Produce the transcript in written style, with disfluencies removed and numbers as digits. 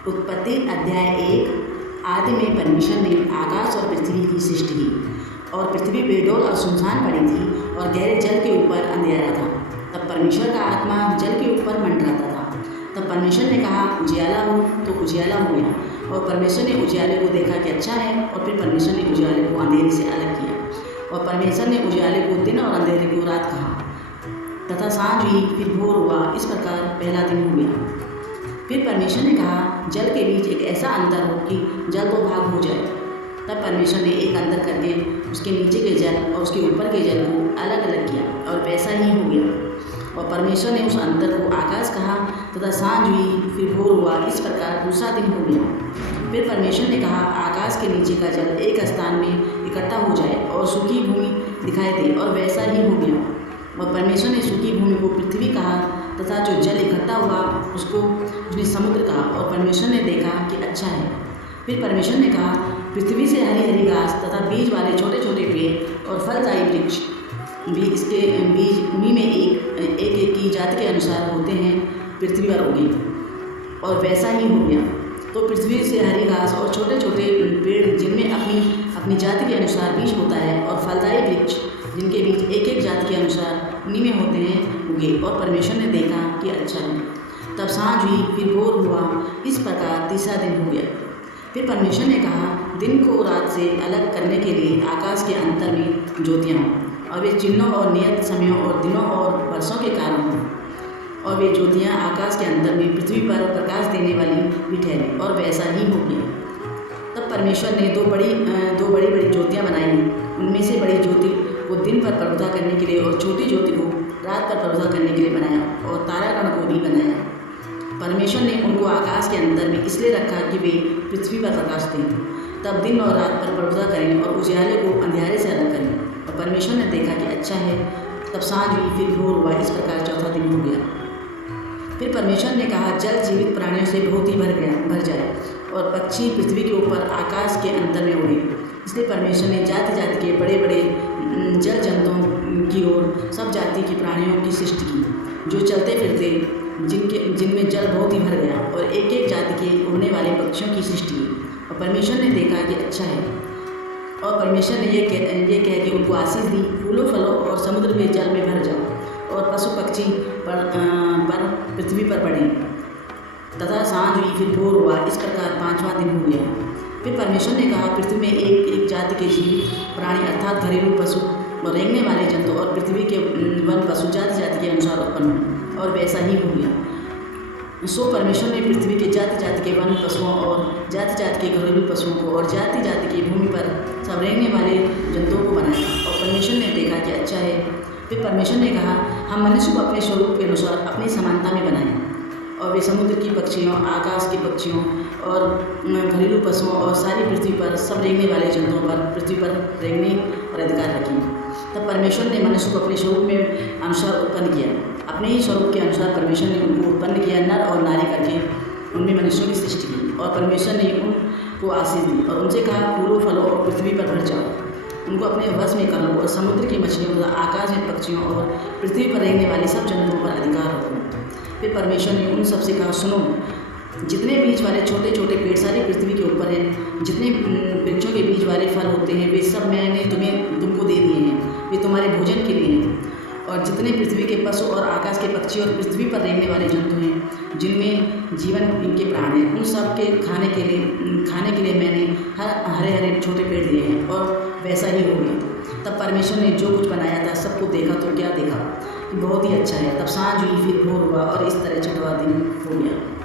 उत्पत्ति अध्याय 1। आदि में परमेश्वर ने आकाश और पृथ्वी की सृष्टि की, और पृथ्वी बेडौल और सुनसान पड़ी थी, और गहरे जल के ऊपर अंधेरा था। तब परमेश्वर का आत्मा जल के ऊपर मंडराता था। तब परमेश्वर ने कहा, उजियाला हो, तो उजियाला हो गया। और परमेश्वर ने उजियाले को देखा कि अच्छा है, और फिर परमेश्वर ने उजियाले को अंधेरे से अलग किया। और परमेश्वर ने उजियाले को दिन और अंधेरे को रात कहा। तथा सांझ हुई, फिर भोर हुआ। इस प्रकार पहला दिन हो गया। फिर परमेश्वर ने कहा, जल के बीच एक ऐसा अंतर हो कि जल दो भाग हो जाए। तब परमेश्वर ने एक अंतर करके उसके नीचे के जल और उसके ऊपर के जल को अलग अलग किया, और वैसा ही हो गया। और परमेश्वर ने उस अंतर को आकाश कहा। तथा सांझ हुई, फिर भोर हुआ। इस प्रकार दूसरा दिन हो गया। फिर परमेश्वर ने कहा, आकाश के नीचे का जल एक स्थान में इकट्ठा हो जाए और सूखी भूमि दिखाई दे, और वैसा ही हो गया। और परमेश्वर ने सूखी भूमि को पृथ्वी कहा, तथा जो जल इकट्ठा हुआ उसको उसने समुद्र कहा। और परमेश्वर ने देखा कि अच्छा है। फिर परमेश्वर ने कहा, पृथ्वी से हरी हरी घास तथा बीज वाले छोटे छोटे पेड़ और फलदायी वृक्ष भी, इसके बीज उन्हीं में एक की जाति के अनुसार होते हैं, पृथ्वी पर उगे। और वैसा ही हो गया। तो पृथ्वी से हरी घास और छोटे छोटे पेड़ जिनमें अपनी अपनी जाति के अनुसार बीज होता है, और फलदायी वृक्ष जिनके बीज एक एक जाति के अनुसार उन्हीं में होते हैं, उगे। और परमेश्वर ने देखा कि अच्छा है। तब सांझ हुई, फिर भोर हुआ। इस प्रकार तीसरा दिन हो गया। फिर परमेश्वर ने कहा, दिन को रात से अलग करने के लिए आकाश के अंतर में ज्योतियाँ हों, और वे चिन्हों और नियत समयों और दिनों और वर्षों के कारण हों। और वे ज्योतियाँ आकाश के अंतर में पृथ्वी पर प्रकाश देने वाली भी ठहरे, और वैसा ही हो गया। तब परमेश्वर ने दो बड़ी बड़ी ज्योतियाँ बनाई। उनमें से बड़ी ज्योति को दिन पर प्रभुता करने के लिए, और छोटी ज्योति को रात पर प्रभुता करने के लिए बनाया, और तारागण को भी बनाया। परमेश्वर ने उनको आकाश के अंतर में इसलिए रखा कि वे पृथ्वी पर प्रकाश दें, तब दिन और रात पर प्रभुता करें, और उजियाले को अंधेरे से अलग करें। और परमेश्वर ने देखा कि अच्छा है। तब सांझ हुई, फिर भोर हुआ। इस प्रकार चौथा दिन हो गया। फिर परमेश्वर ने कहा, जल जीवित प्राणियों से बहुत ही भर जाए, और पक्षी पृथ्वी के ऊपर आकाश के अंतर में उड़े। इसलिए परमेश्वर ने जाति जाति के बड़े बड़े जल जंतुओं की ओर सब जाति की प्राणियों की सृष्टि की, जो चलते फिरते, जिनमें जल बहुत ही भर गया, और एक एक जाति के उड़ने वाले पक्षियों की सृष्टि की। और परमेश्वर ने देखा कि अच्छा है। और परमेश्वर ने ये कह के उनको आशीष दी, फूलों फलों और समुद्र में जल में भर जाओ, और पशु पक्षी पर पृथ्वी पर बढ़े। तथा सांझ हुई, फिर भोर हुआ। इस प्रकार पांचवा दिन हो गया। फिर परमेश्वर ने कहा, पृथ्वी में एक एक जाति के जीव प्राणी अर्थात घरेलू पशु और रेंगने वाले जंतु और पृथ्वी के वन पशु जाति जाति के अनुसार उत्पन्न हो, और वैसा ही हो गया। सो परमेश्वर ने पृथ्वी के जाति जाति के वन पशुओं और जाति जाति के घरेलू पशुओं को और जाति जाति की भूमि पर सब रेंगने वाले जंतुओं को बनाया। और परमेश्वर ने देखा कि अच्छा है। फिर परमेश्वर ने कहा, हम मनुष्य को अपने स्वरूप के अनुसार अपनी समानता में बनाएं, और वे समुद्र की पक्षियों, आकाश के पक्षियों और घरेलू पशुओं और सारी पृथ्वी पर सब रेंगने वाले जंतुओं पर पृथ्वी पर रेंगने और अधिकार रखें। तब परमेश्वर ने मनुष्य को अपने स्वरूप में अनुसार उत्पन्न किया। अपने ही स्वरूप के अनुसार परमेश्वर ने उनको उत्पन्न किया, नर और नारी करके उनमें मनुष्यों की सृष्टि की। और परमेश्वर ने उनको आशीष दी, और उनसे कहा, फूलों फलों और पृथ्वी पर भर जाओ, उनको अपने वश में कर लो, और समुद्र की मछलियों तथा आकाश में पक्षियों और पृथ्वी पर रहने वाले सब जंतुओं पर अधिकार रखो। फिर परमेश्वर ने उन सबसे कहा, सुनो, जितने बीज वाले छोटे छोटे पेड़ सारी पृथ्वी के ऊपर हैं, जितने वृक्षों के बीज वाले फल होते हैं, वे सब मैंने तुमको दे दिए हैं, वे तुम्हारे भोजन के लिए हैं। और जितने पृथ्वी के पशु और आकाश के पक्षी और पृथ्वी पर रहने वाले जंतु हैं, जिनमें जीवन इनके प्राण हैं, उन सब के खाने के लिए मैंने हरे हरे छोटे पेड़ दिए हैं, और वैसा ही हो गया। तब परमेश्वर ने जो कुछ बनाया था सबको देखा, तो क्या देखा, बहुत ही अच्छा है। तब सांझ हुई, फिर भोर हुआ, और इस तरह छठवां दिन हो गया।